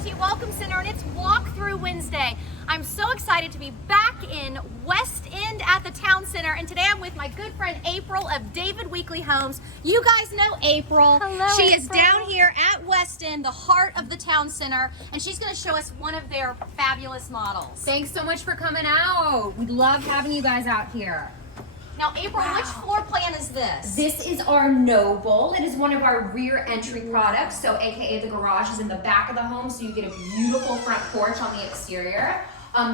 Nocatee Welcome Center, and it's Walkthrough Wednesday. I'm so excited to be back in West End at the Town Center, and today I'm with my good friend April of David Weekly Homes. You guys know April. Hello, she is April. down here at West End, the heart of the Town Center, and she's going to show us one of their fabulous models. Thanks so much for coming out. We love having you guys out here. Now, April, which floor plan is this? This is our Noble. It is one of our rear entry products, so AKA the garage is in the back of the home, so you get a beautiful front porch on the exterior.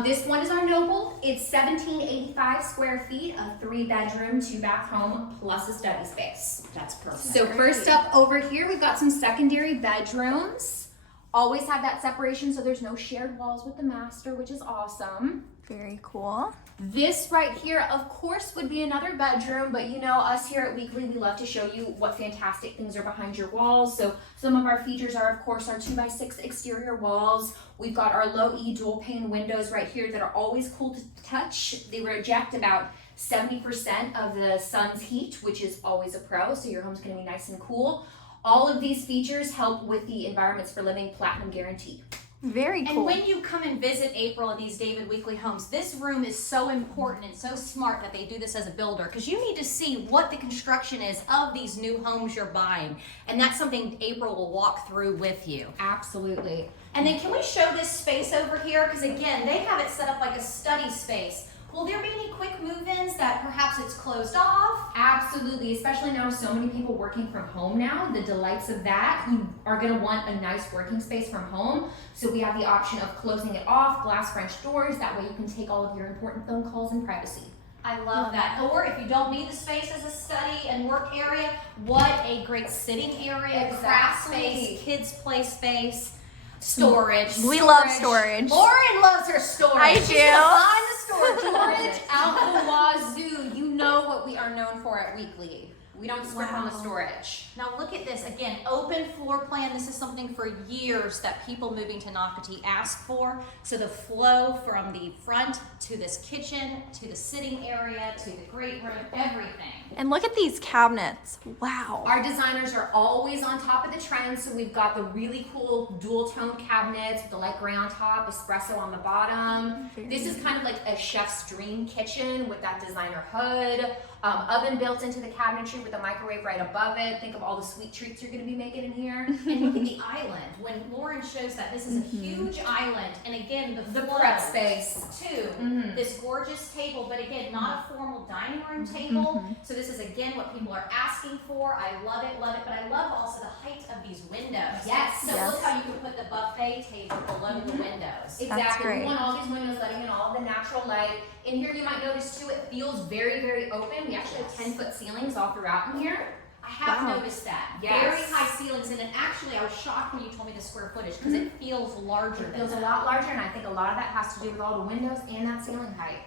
This one is our Noble. It's 1,785 square feet, a 3-bedroom, 2-bath home, plus a study space. That's perfect. So first up over here, we've got some secondary bedrooms. Always have that separation, so there's no shared walls with the master, which is awesome. Very cool. This right here, of course, would be another bedroom, but you know, us here at Weekly, we love to show you what fantastic things are behind your walls. So some of our features are, of course, our 2x6 exterior walls. We've got our low E dual pane windows right here that are always cool to touch. They reject about 70% of the sun's heat, which is always a pro, so your home's gonna be nice and cool. All of these features help with the Environments for Living Platinum Guarantee. Very cool. And when you come and visit April at these David Weekly Homes, this room is so important and so smart that they do this as a builder, because you need to see what the construction is of these new homes you're buying. And that's something April will walk through with you. Absolutely. And then can we show this space over here? Because again, they have it set up like a study space. Will there be any quick move-ins that perhaps it's closed off? Absolutely, especially now so many people working from home now. The delights of that, you are gonna want a nice working space from home. So we have the option of closing it off, glass French doors. That way you can take all of your important phone calls in privacy. I love that. Or if you don't need the space as a study and work area, what a great sitting area, craft space, kids play space. Storage. We love storage. Lauren loves her storage. I She's do. gonna find the storage Storage out the wazoo. You know what we are known for at Weekly. We don't skip on the storage. Now look at this, again, open floor plan. This is something for years that people moving to Nocatee ask for. So the flow from the front to this kitchen, to the sitting area, to the great room, everything. And look at these cabinets. Wow. Our designers are always on top of the trend, so we've got the really cool dual tone cabinets with the light gray on top, espresso on the bottom. This is kind of like a chef's dream kitchen with that designer hood, oven built into the cabinetry with a microwave right above it. Think of all the sweet treats you're gonna be making in here. And look at the island. When Lauren shows that, this is a huge island. And again, the flow prep space. too. This gorgeous table, but again, not a formal dining room table. So this is again what people are asking for. I love it, but I love also the height of these windows. Yes. So look how you can put the buffet table below the windows. Exactly. great. We want all these windows letting in all the natural light. In here, you might notice too, it feels very, very open. We actually have 10-foot ceilings all throughout in here. I have Wow. noticed that. Yes. Very high ceilings, and actually I was shocked when you told me the square footage, because it feels larger It than feels a that. lot larger, and I think a lot of that has to do with all the windows and that ceiling height.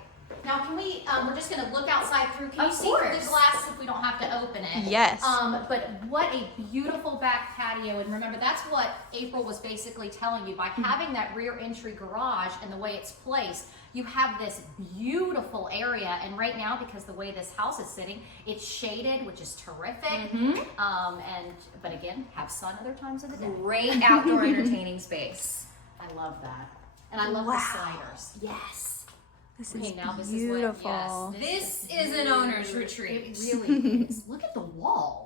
Now can we, we're just gonna look outside through, can you Of see through the course. glass if we don't have to open it? Yes. But what a beautiful back patio, and remember that's what April was basically telling you, by having that rear entry garage and the way it's placed, you have this beautiful area, and right now, because the way this house is sitting, it's shaded, which is terrific. But again, have sun other times of the day. Great outdoor entertaining space. I love that. And I love the sliders. Yes. This Okay, is now this beautiful. is what, This is an owner's retreat. It really is. Look at the wall.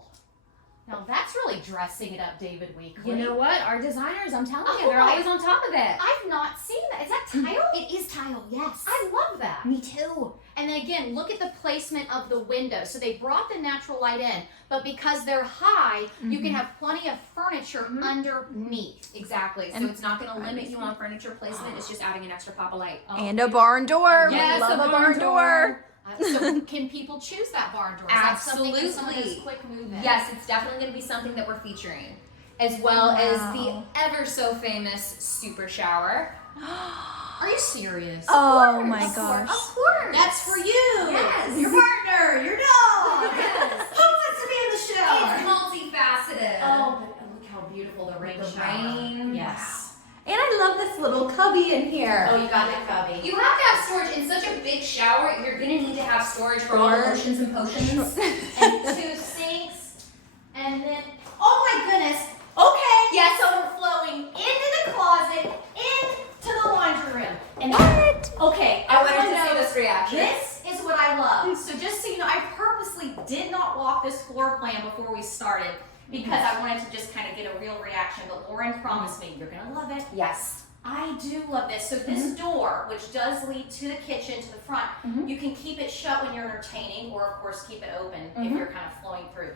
Now that's really dressing it up, David Weekly. You know what? Our designers, I'm telling you, Oh they're my- always on top of it. I've not seen that. Is that tile? It is tile, yes. I love that. Me too. And then again, look at the placement of the windows. So they brought the natural light in, but because they're high, you can have plenty of furniture underneath. Exactly. So it's not going to limit you on furniture placement. It's just adding an extra pop of light. And a barn door. Yes, we love a barn door. So can people choose that barn door? Is that something in some of those Absolutely. quick move-ins? Yes, it's definitely going to be something that we're featuring, as well as the ever so famous super shower. Are you serious? Oh my Of gosh. course. That's for you. Yes. Your partner, your dog. Yes. Who wants to be in the shower? It's multifaceted. Oh, but look how beautiful the rain The shower. rain. Yes. And I love this little cubby in here. Oh, you got the cubby. You have to have storage. In such a big shower, you're going to need to have storage for all the lotions and potions. And 2 sinks. And then, oh my goodness. Okay. Yes. So we're flowing into the closet, wanted to just kind of get a real reaction, but Lauren promised me you're gonna love it. Yes. I do love this. So this door, which does lead to the kitchen, to the front, you can keep it shut when you're entertaining, or of course keep it open if you're kind of flowing through.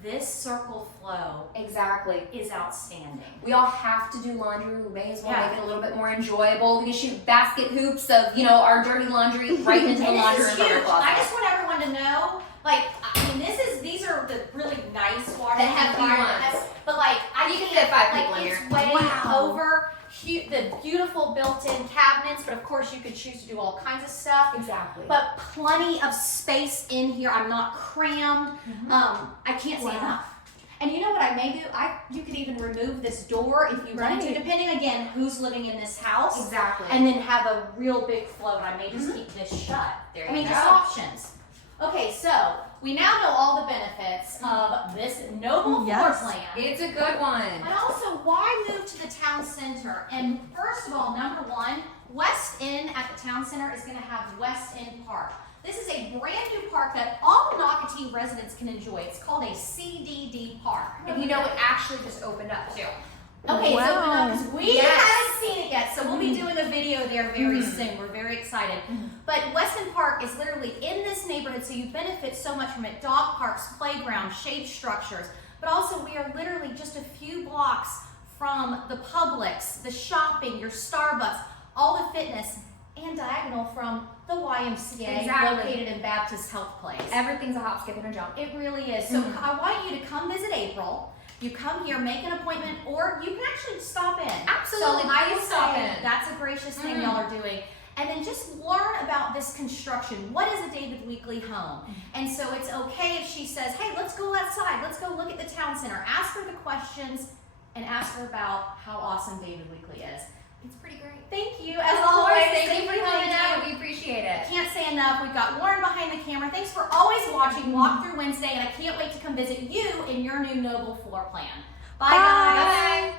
This circle flow Exactly. is outstanding. We all have to do laundry. We may as well Yeah. make it a little bit more enjoyable. We can shoot basket hoops of, you know, our dirty laundry right into the And laundry this is room from the huge. closet. I just want everyone to know, like, I mean, these are the really nice water The hefty ones. but like, You can fit 5 people like, in it's here. way Wow. over the beautiful built-in cabinets, but of course you could choose to do all kinds of stuff. Exactly. But plenty of space in here. I'm not crammed. I can't say enough. And you know what I may do? You could even remove this door if you wanted to, Right. depending again who's living in this house. Exactly. And then have a real big float. I may just keep this shut. There I mean, you just go. options. Okay, so we now know all the benefits of this noble Yes. floor plan. It's a good one. But also, why move to the town center? And first of all, number one, West End at the town center is going to have West End Park. This is a brand new park that all Nocatee residents can enjoy. It's called a CDD park. And you know, it actually just opened up too. Okay, it's open up because we Yes. haven't seen it yet, so we'll be doing a video there very soon. We're very excited. But Weston Park is literally in this neighborhood, so you benefit so much from it. Dog parks, playgrounds, shade structures. But also, we are literally just a few blocks from the Publix, the shopping, your Starbucks, all the fitness, and diagonal from the YMCA Exactly. located in Baptist Health Place. Everything's a hop, skip, and a jump. It really is. So I want you to come visit April. You come here, make an appointment, or you can actually stop in. Absolutely, So I please would stop say in. that's a gracious thing y'all are doing. And then just learn about this construction. What is a David Weekley home? And so it's okay if she says, hey, let's go outside. Let's go look at the town center. Ask her the questions and ask her about how awesome David Weekley is. It's pretty great. Thank you, as Of course, always. thank you for coming out. We appreciate it. Can't say enough. We've got Lauren behind the camera. Thanks for always watching Walk Through Wednesday, and I can't wait to come visit you in your new noble floor plan. Bye, guys. Bye.